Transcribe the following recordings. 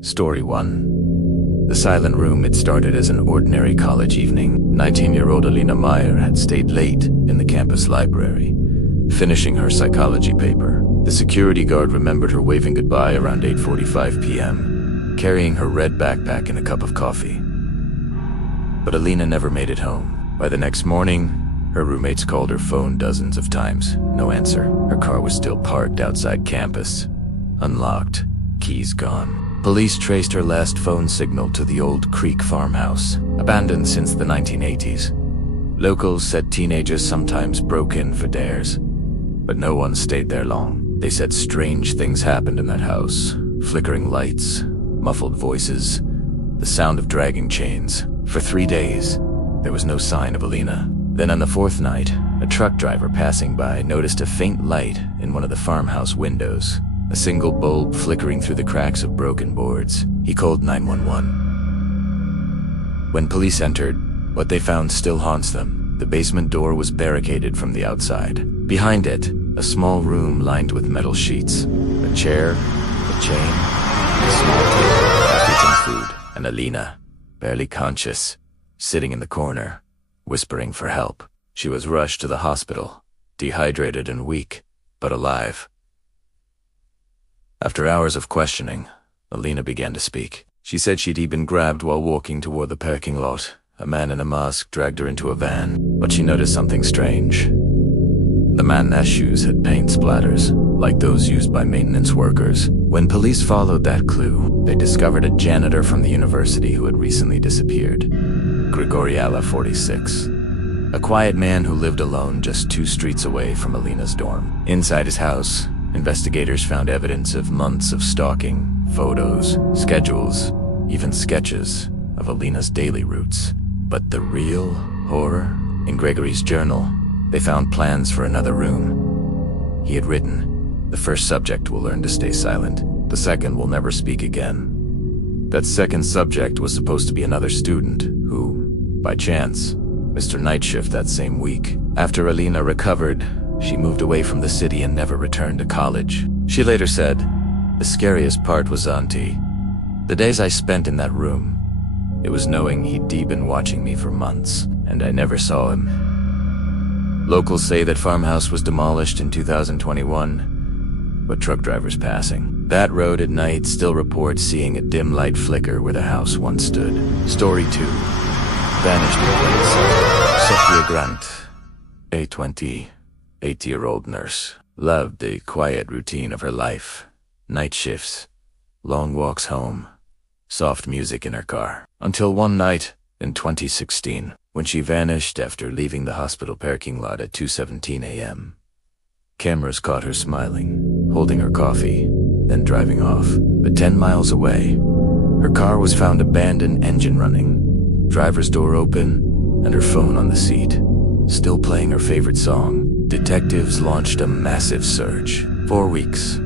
Story 1. The silent room had started as an ordinary college evening. 19-year-old Alina Meyer had stayed late in the campus library, finishing her psychology paper. The security guard remembered her waving goodbye around 8:45 p.m., carrying her red backpack and a cup of coffee. But Alina never made it home. By the next morning, her roommates called her phone dozens of times. No answer. Her car was still parked outside campus, unlocked, keys gone. Police traced her last phone signal to the old Creek farmhouse, abandoned since the 1980s. Locals said teenagers sometimes broke in for dares, but no one stayed there long. They said strange things happened in that house. Flickering lights, muffled voices, the sound of dragging chains. For 3 days, there was no sign of Alina. Then on the fourth night, a truck driver passing by noticed a faint light in one of the farmhouse windows, a single bulb flickering through the cracks of broken boards. He called 911. When police entered, what they found still haunts them. The basement door was barricaded from the outside. Behind it, a small room lined with metal sheets, a chair, a chain, a small table, half-eaten food, and Alina, barely conscious, sitting in the corner, whispering for help. She was rushed to the hospital, dehydrated and weak, but alive. After hours of questioning, Alina began to speak. She said she'd been grabbed while walking toward the parking lot. A man in a mask dragged her into a van, but she noticed something strange. The man's shoes had paint splatters, like those used by maintenance workers. When police followed that clue, they discovered a janitor from the university who had recently disappeared. Grigoriala, 46. A quiet man who lived alone just 2 streets away from Alina's dorm. Inside his house, investigators found evidence of months of stalking, photos, schedules, even sketches of Alina's daily routes. But the real horror? In Gregory's journal, they found plans for another room. He had written, "The first subject will learn to stay silent. The second will never speak again." That second subject was supposed to be another student who, by chance, missed her night shift that same week. After Alina recovered, she moved away from the city and never returned to college. She later said, "The scariest part was Auntie. The days I spent in that room. It was knowing he'd been watching me for months, and I never saw him." Locals say that farmhouse was demolished in 2021, but truck drivers passing that road at night still report seeing a dim light flicker where the house once stood. Story 2. Vanished in plain sight. Sophia Grant, a 28-year-old nurse, loved the quiet routine of her life. Night shifts, long walks home, soft music in her car. Until one night in 2016, when she vanished after leaving the hospital parking lot at 2:17 a.m. Cameras caught her smiling, holding her coffee, then driving off. But 10 miles away, her car was found abandoned, engine running, driver's door open, and her phone on the seat, still playing her favorite song. Detectives launched a massive search. 4 weeks,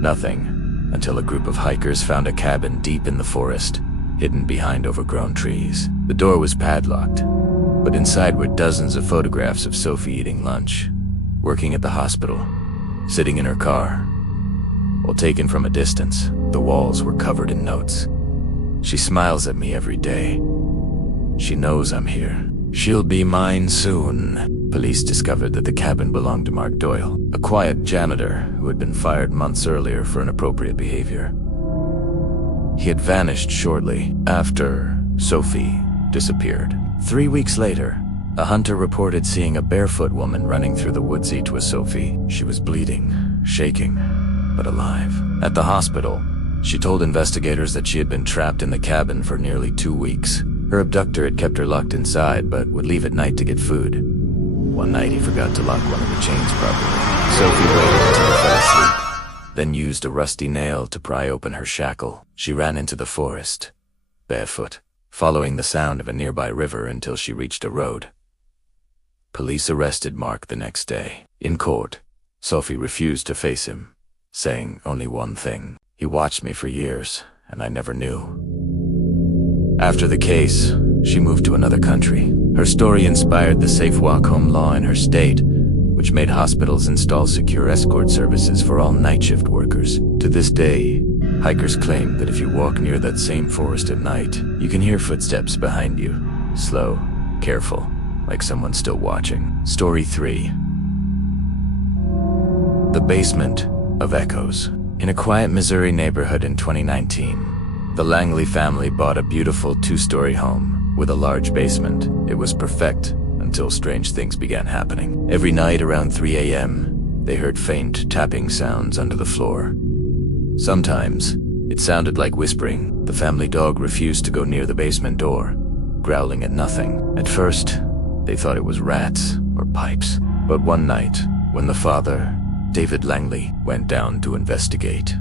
nothing, until a group of hikers found a cabin deep in the forest, hidden behind overgrown trees. The door was padlocked, but inside were dozens of photographs of Sophie eating lunch, working at the hospital, sitting in her car. While taken from a distance, the walls were covered in notes. "She smiles at me every day. She knows I'm here. She'll be mine soon." Police discovered that the cabin belonged to Mark Doyle, a quiet janitor who had been fired months earlier for inappropriate behavior. He had vanished shortly after Sophie disappeared. 3 weeks later, a hunter reported seeing a barefoot woman running through the woods. It was Sophie. She was bleeding, shaking, but alive. At the hospital, she told investigators that she had been trapped in the cabin for nearly 2 weeks. Her abductor had kept her locked inside, but would leave at night to get food. One night he forgot to lock one of the chains properly. Sophie waited until he fell asleep, then used a rusty nail to pry open her shackle. She ran into the forest, barefoot, following the sound of a nearby river until she reached a road. Police arrested Mark the next day. In court, Sophie refused to face him, saying only one thing: "He watched me for years, and I never knew." After the case, she moved to another country. Her story inspired the Safe Walk Home law in her state, which made hospitals install secure escort services for all night shift workers. To this day, Hikers claim that if you walk near that same forest at night, you can hear footsteps behind you. Slow, careful, like someone's still watching. Story 3. The Basement of Echoes. In a quiet Missouri neighborhood in 2019, the Langley family bought a beautiful 2-story home with a large basement. It was perfect until strange things began happening. Every night around 3 a.m., they heard faint tapping sounds under the floor. Sometimes, it sounded like whispering. The family dog refused to go near the basement door, growling at nothing. At first, they thought it was rats or pipes. But one night, when the father, David Langley, went down to investigate,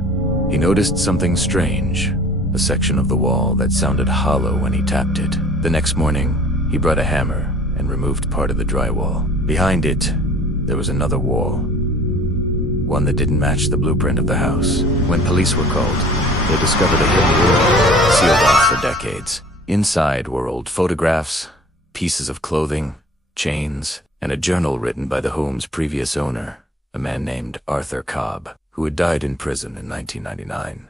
he noticed something strange, a section of the wall that sounded hollow when he tapped it. The next morning, he brought a hammer and removed part of the drywall. Behind it, there was another wall, one that didn't match the blueprint of the house. When police were called, they discovered a hidden room, sealed off for decades. Inside were old photographs, pieces of clothing, chains, and a journal written by the home's previous owner, a man named Arthur Cobb, who had died in prison in 1999.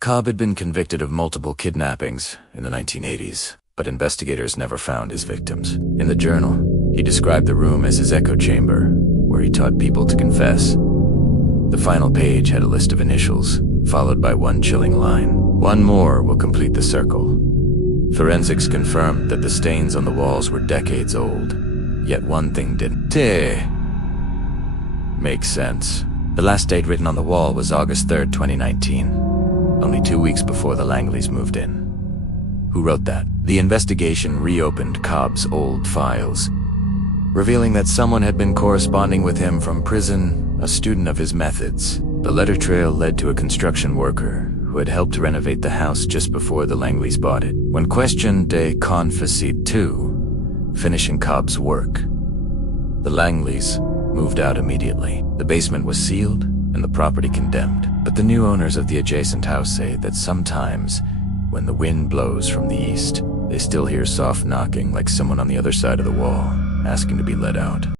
Cobb had been convicted of multiple kidnappings in the 1980s, but investigators never found his victims. In the journal, he described the room as his echo chamber, where he taught people to confess. The final page had a list of initials, followed by one chilling line. One more will complete the circle. Forensics confirmed that the stains on the walls were decades old, yet one thing didn't make sense. The last date written on the wall was August 3rd, 2019, only 2 weeks before the Langleys moved in. Who wrote that? The investigation reopened Cobb's old files, revealing that someone had been corresponding with him from prison, a student of his methods. The letter trail led to a construction worker who had helped renovate the house just before the Langleys bought it. When questioned, they confessed to finishing Cobb's work. The Langleys moved out immediately. The basement was sealed and the property condemned. But the new owners of the adjacent house say that sometimes, when the wind blows from the east, they still hear soft knocking like someone on the other side of the wall, asking to be let out.